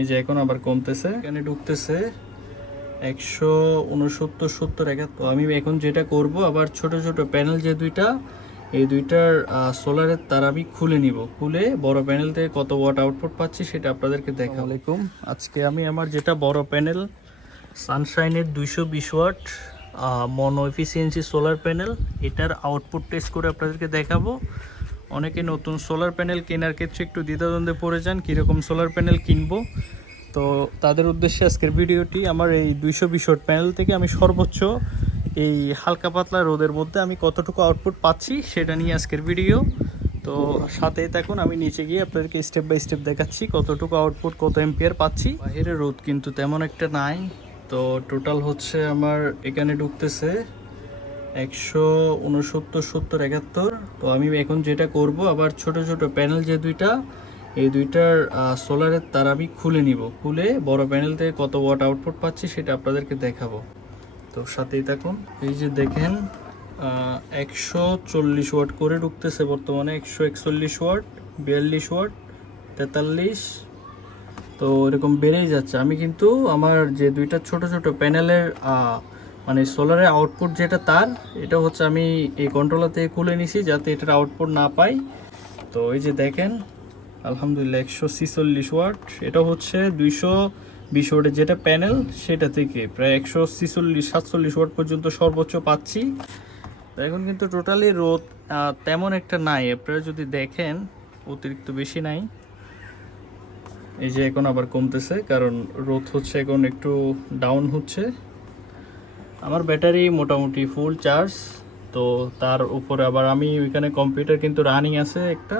এই যে এখন আবার কমতেছে, এখানে ঢুকতেছে 169, 70, 71। আমি এখন যেটা করব, আবার ছোট ছোট প্যানেল যে দুইটা, এই দুইটার সোলারের তার আমি খুলে নিব, খুলে বড় প্যানেল থেকে কত ওয়াট আউটপুট পাচ্ছি সেটা আপনাদেরকে দেখাবো। আসসালামু আলাইকুম। আজকে আমি আমার যেটা বড় প্যানেল সানশাইনের 220 ওয়াট মনো এফিসিয়েন্সি সোলার প্যানেল, এটার আউটপুট টেস্ট করে আপনাদেরকে দেখাবো। অনেকে নতুন সোলার প্যানেল কেনার ক্ষেত্রে একটু দ্বিধাদ্বন্দ্বে পড়ে যান কীরকম সোলার প্যানেল কিনবো, তো তাদের উদ্দেশ্যে আজকের ভিডিওটি। আমার এই 220 ওয়াট প্যানেল থেকে আমি সর্বোচ্চ এই হালকা পাতলা রোদের মধ্যে আমি কতটুকু আউটপুট পাচ্ছি সেটা নিয়ে আজকের ভিডিও। তো সাথেই থাকুন, আমি নিচে গিয়ে আপনাদেরকে স্টেপ বাই স্টেপ দেখাচ্ছি কতটুকু আউটপুট, কত এম্পিয়ার পাচ্ছি। বাইরে রোদ কিন্তু তেমন একটা নাই। তো টোটাল হচ্ছে আমার এখানে ঢুকতেছে 169, 70, 71। তো আমি এখন যেটা করব, আবার ছোট ছোট প্যানেল যে দুইটা, এই দুইটার সোলারের তার আমি খুলে নিব, খুলে বড় প্যানেল থেকে কত ওয়াট আউটপুট পাচ্ছি সেটা আপনাদেরকে দেখাবো। তো সাথেই থাকুন। এই যে দেখেন 140 ওয়াট করে ঢুকতেছে বর্তমানে, 141 ওয়াট, 42 ওয়াট, 43। তো এরকম বেড়েই যাচ্ছে। আমি কিন্তু আমার যে দুইটা ছোট ছোট প্যানেলের মানে সোলারের আউটপুট যেটা তার, এটা হচ্ছে আমি এই কন্ট্রোলার থেকে খুলে নিছি যাতে এটার আউটপুট না পাই। তো এই যে দেখেন আলহামদুলিল্লাহ 146 ওয়াট, এটা হচ্ছে 220 ওয়াটের যেটা প্যানেল সেটা থেকে প্রায় 146, 47 ওয়াট পর্যন্ত সর্বোচ্চ পাচ্ছি। তো এখন কিন্তু টোটালি রোদ তেমন একটা নাই, আপনারা যদি দেখেন অতিরিক্ত বেশি নাই। এই যে এখন আবার কমতেছে, কারণ রোদ হচ্ছে এখন একটু ডাউন হচ্ছে। আমার ব্যাটারি মোটামুটি ফুল চার্জ, তো তার উপরে আবার আমি ওইখানে কম্পিউটার কিন্তু রানিং আছে একটা।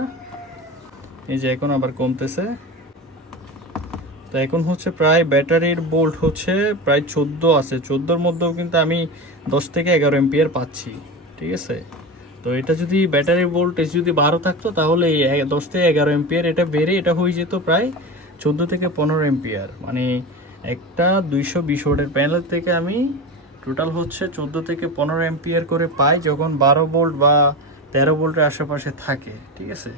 এই যে এখন আবার কমতেছে। তো এখন হচ্ছে প্রায় ব্যাটারির ভোল্ট হচ্ছে প্রায় 14 আছে, 14-র মধ্যেও কিন্তু আমি 10 থেকে 11 এম্পিয়ার পাচ্ছি, ঠিক আছে। তো এটা যদি ব্যাটারির ভোল্টেজ যদি 12 থাকতো তাহলে 10 থেকে 11 এম্পিয়ার এটা বেড়ে এটা হয়ে যেত প্রায় 14 থেকে 15 এম্পিয়ার। মানে একটা 220 ওয়াটের প্যানেল থেকে আমি টোটাল হচ্ছে 14 থেকে 15 এম্পিয়ার করে পাই যখন 12 ভোল্ট বা 13 ভোল্টের আশেপাশে থাকে, ঠিক আছে।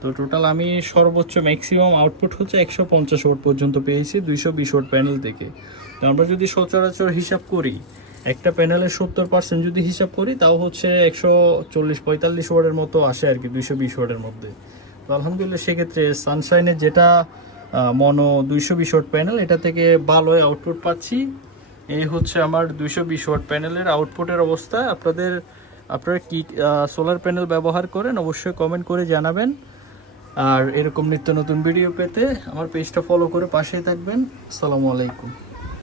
তো টোটাল আমি সর্বোচ্চ ম্যাক্সিমাম আউটপুট হচ্ছে 150 ওয়াট পর্যন্ত পেয়েছি 220 ওয়াট প্যানেল থেকে। তো আমরা যদি সচরাচর হিসাব করি, একটা প্যানেলের 70% যদি হিসাব করি তাও হচ্ছে 140-45 ওয়াটের মতো আসে আর কি 220 ওয়াটের মধ্যে। তো আলহামদুলিল্লাহ সেক্ষেত্রে সানশাইনের যেটা মনো 220 ওয়াট প্যানেল, এটা থেকে ভালোই আউটপুট পাচ্ছি। এই হচ্ছে আমার 220 ওয়াট প্যানেলের আউটপুটের অবস্থা। আপনারা কি সোলার প্যানেল ব্যবহার করেন অবশ্যই কমেন্ট করে জানাবেন। আর এরকম নিত্য নতুন ভিডিও পেতে আমার পেজটা ফলো করে পাশেই থাকবেন। আসসালামু আলাইকুম।